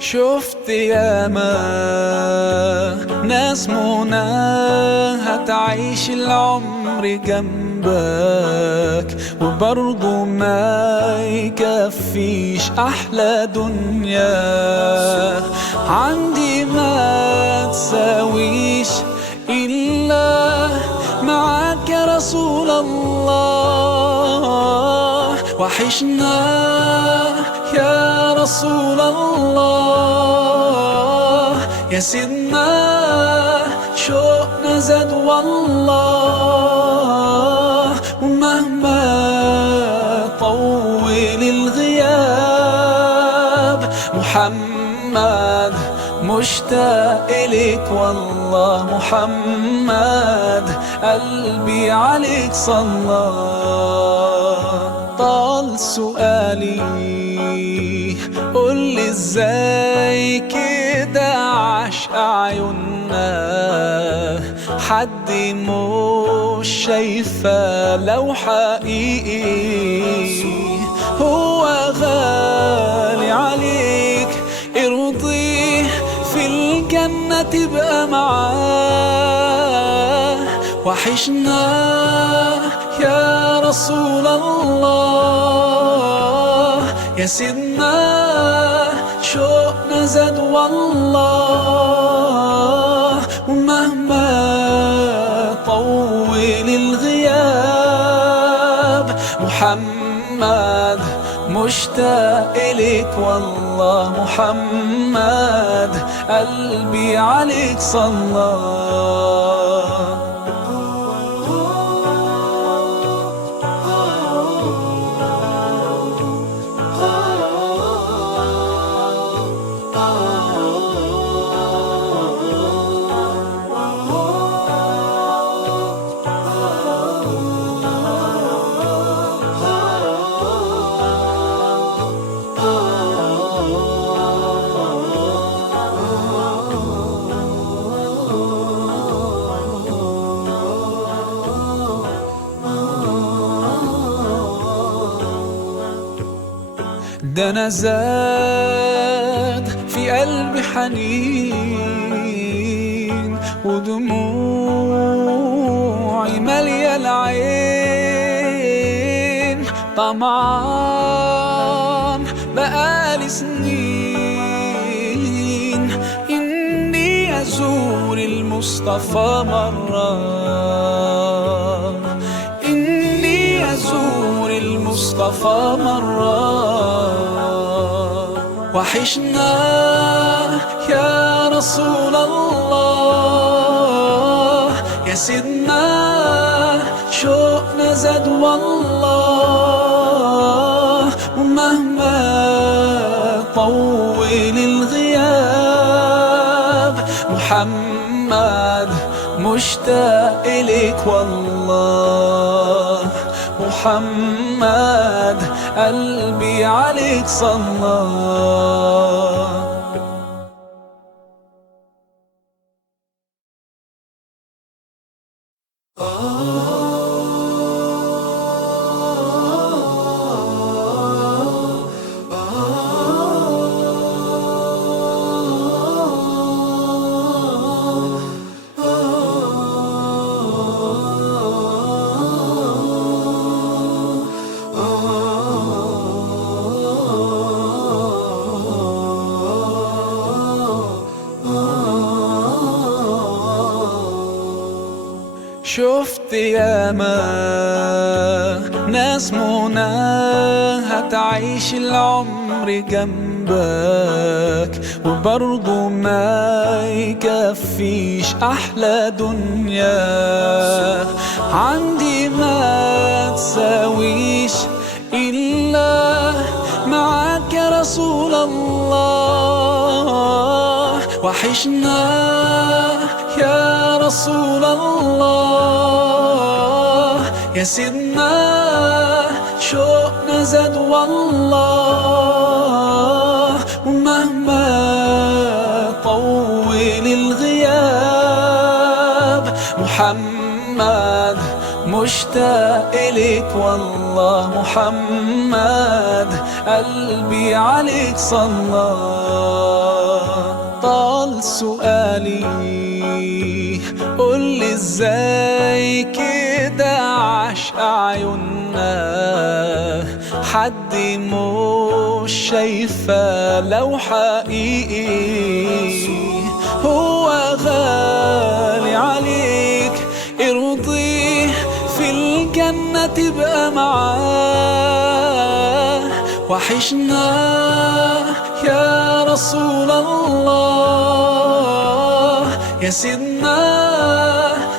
شفت ياما ناس مناها تعيش العمر جنبك وبرضه ما يكفيش أحلى دنيا عندي ما تساويش إلا معاك يا رسول الله. وحشنا يا رسول الله، يا سيدنا شوقنا زاد والله. ومهما طول الغياب محمد مشتاق إليك والله. محمد قلبي عليك صلى. طال سؤالي قولي ازاي كده عشق عيوننا حد مش شايفة لو حقيقي هو غالي عليك ارضيه في الجنة تبقى معاه. وحشنا يا رسول الله، يا سيدنا شوقنا زاد والله. ومهما طول الغياب محمد مشتاق إليك والله. محمد قلبي عليك صلى. ده أنا زاد في قلبي حنين ودموعي مالية العين. طمعان بقالي سنين إني أزور المصطفى مرة، إني أزور المصطفى مرة. وحشنا يا رسول الله، يا سيدنا شوقنا زاد والله. ومهما طول الغياب محمد مشتاق إليك والله. محمد قلبي عليك صلى. شفت ياما ناس مناها تعيش العمر جنبك وبرضه ما يكفيش أحلى دنيا عندي ما تساويش إلا معاك يا رسول الله. وحشنا يا رسول الله، يا سيدنا شوقنا زاد والله. ومهما طول الغياب محمد مشتاق إليك والله. محمد قلبي عليك صلى. طال سؤالي قولي ازاي كده عشق عيوننا حد مش شايفه لو حقيقي هو غالي عليك ارضيه في الجنة تبقى معاه. وحشنا يا رسول الله، يا سيدنا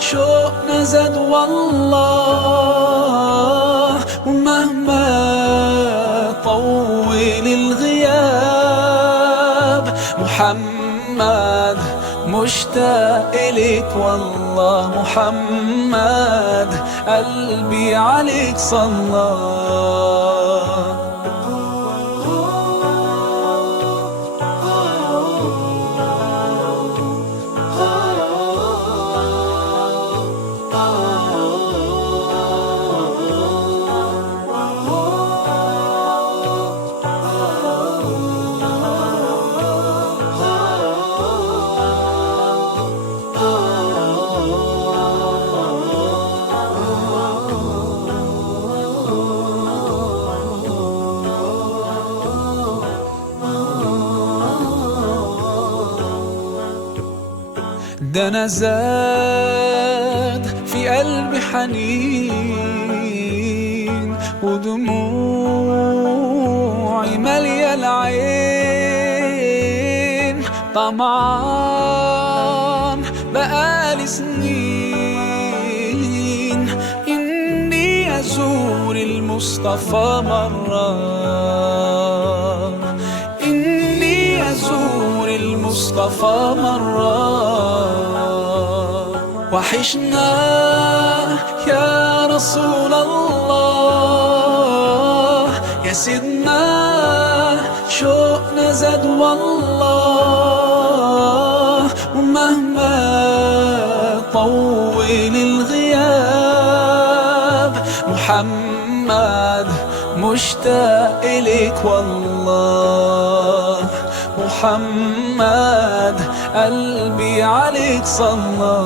شوقنا زاد والله. ومهما طول الغياب محمد مشتاق إليك والله. محمد قلبي عليك صلى. ده أنا زاد في قلبي حنين ودموعي مالية العين. طمعان بقالي سنين إني أزور المصطفى مرة، إني أزور المصطفى مرة. وحشنا يا رسول الله، يا سيدنا شوقنا زاد والله. ومهما طول الغياب محمد مشتاق إليك والله. محمد قلبي عليك صلى.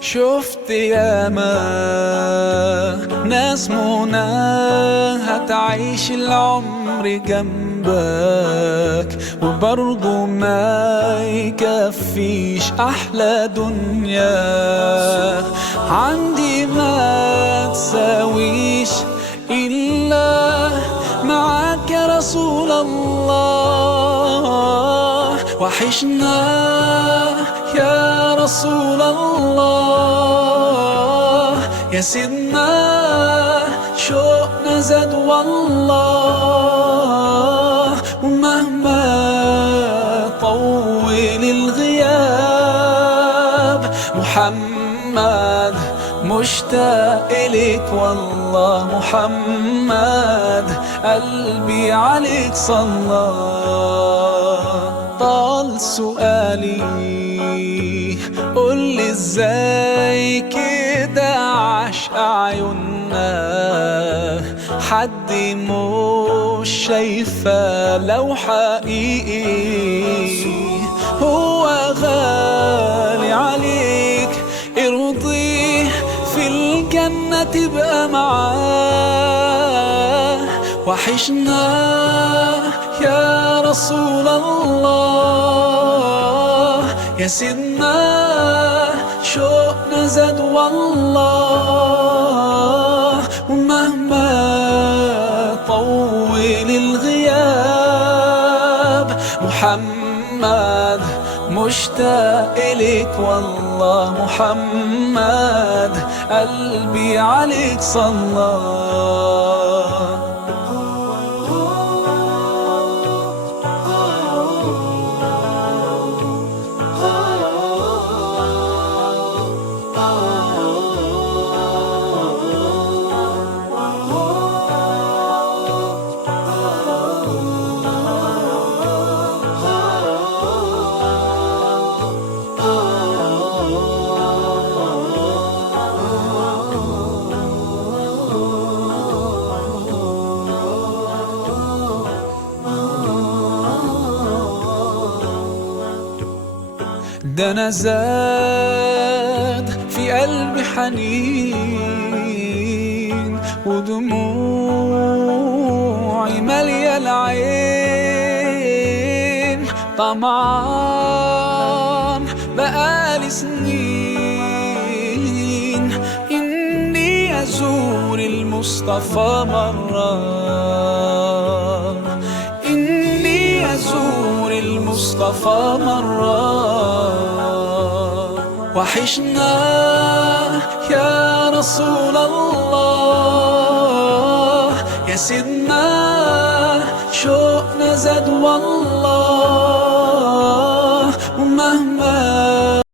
شفت ياما ناس مناها تعيش العمر جنبك وبرضه ما يكفيش أحلى دنيا عندي ما تساويش إلا معاك يا رسول الله. وحشنا يا رسول الله، يا سيدنا شوقنا زاد والله. ومهما طول الغياب محمد مشتاق إليك والله. محمد قلبي عليك صلى. طال سؤالي قولي ازاي كده عشق عيوننا حد مش شايفه لو حقيقي هو غالي عليك ارضيه في الجنة تبقى معاه. وحشنا يا رسول الله، يا سيدنا شوقنا زاد والله. ومهما طول الغياب محمد مشتاق إليك والله. محمد قلبي عليك صلى. ده أنا زاد في قلبي حنين، ودموعي مالية العين. طمعان بقالي سنين إني أزور المصطفى مرة، إني أزور المصطفى مرة. وحشنا يا رسول الله، يا سيدنا شوقنا زاد والله.